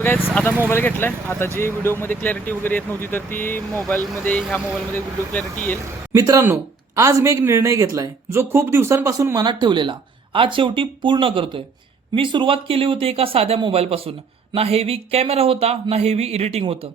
Guys आता mobile घेतलाय. आता जी व्हिडिओमध्ये क्लॅरिटी वगैरे येत नव्हती तर ती ह्या मोबाईलमध्ये व्हिडिओ क्लॅरिटी येईल. मित्रांनो, आज मी एक निर्णय घेतलाय जो खूप दिवसांपासून मनात ठेवलेला आज शेवटी पूर्ण करतोय. मी सुरुवात केली होती एका साध्या मोबाईलपासून. ना हेवी कॅमेरा होता ना हेवी एडिटिंग होतं,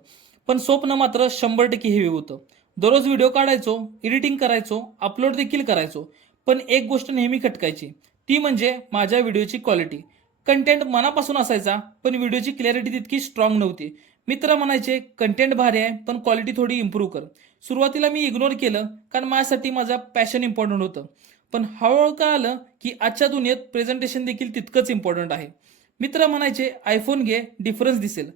पण स्वप्न मात्र 100% हेवी होतं. दररोज व्हिडिओ काढायचो, एडिटिंग करायचो, अपलोड देखील करायचो, पण एक गोष्ट नेहमी खटकायची, ती म्हणजे माझ्या व्हिडिओची क्वालिटी. कंटेंट मनापासून असायचा पण व्हिडिओची क्लॅरिटी तितकी स्ट्रॉंग नव्हती. मित्र म्हणायचे कंटेंट भारी आहे पण क्वालिटी थोडी इम्प्रूव्ह कर. सुरुवातीला मी इग्नोर केलं कारण माझ्यासाठी माझा पॅशन इम्पॉर्टंट होतं. पण हळूहळू कळालं की आजच्या दुनियेत प्रेझेंटेशन देखील तितकंच इम्पॉर्टंट आहे. मित्र म्हणायचे आयफोन घे, डिफरन्स दिसेल.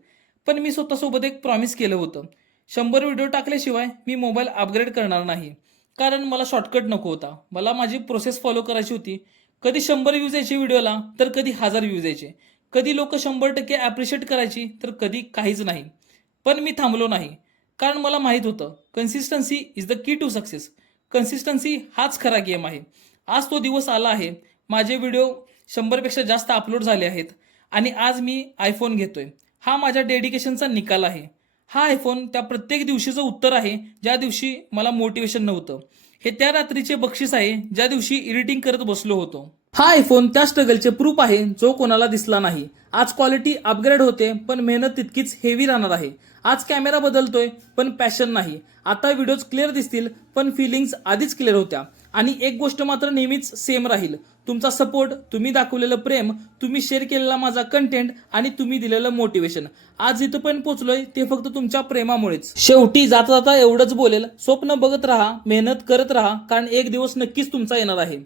पण मी स्वतःसोबत एक प्रॉमिस केलं होतं, 100 व्हिडिओ टाकल्याशिवाय मी मोबाईल अपग्रेड करणार नाही. कारण मला शॉर्टकट नको होता, मला माझी प्रोसेस फॉलो करायची होती. कधी 100 व्ह्यूज यायचे व्हिडिओला तर कधी 1000 व्ह्यूज यायचे. कधी लोक 100% ॲप्रिशिएट करायची तर कधी काहीच नाही. पण मी थांबलो नाही, कारण मला माहीत होतं consistency is the key to success. Consistency हाच खरा गेम आहे. आज तो दिवस आला आहे. माझे व्हिडिओ 100पेक्षा जास्त अपलोड झाले आहेत आणि आज मी आयफोन घेतोय. हा माझ्या डेडिकेशनचा निकाल आहे. हा आयफोन त्या प्रत्येक दिवशीचं उत्तर आहे ज्या दिवशी मला मोटिवेशन नव्हतं. हे त्या रात्रीचे बक्षीस आहे ज्या दिवशी एडिटिंग करत बसलो होतो. हा आयफोन त्या स्ट्रगलचे प्रूफ आहे जो कोणाला दिसला नाही. आज क्वालिटी अपग्रेड होते पण मेहनत तितकीच हेवी राहणार आहे. आज कॅमेरा बदलतोय पण पॅशन नाही. आता व्हिडिओज क्लिअर दिसतील पण फिलिंग्स आधीच क्लिअर होत्या. आणि एक गोष्ट मात्र नेहमीच सेम राहील, तुमचा सपोर्ट, तुम्ही दाखवलेलं प्रेम, तुम्ही शेअर केलेला माझा कंटेंट आणि तुम्ही दिलेलं मोटिवेशन. आज इथं पण पोहोचलोय ते फक्त तुमच्या प्रेमामुळेच. शेवटी जाता जाता एवढंच बोलेल, स्वप्न बघत राहा, मेहनत करत राहा, कारण एक दिवस नक्कीच तुमचा येणार आहे.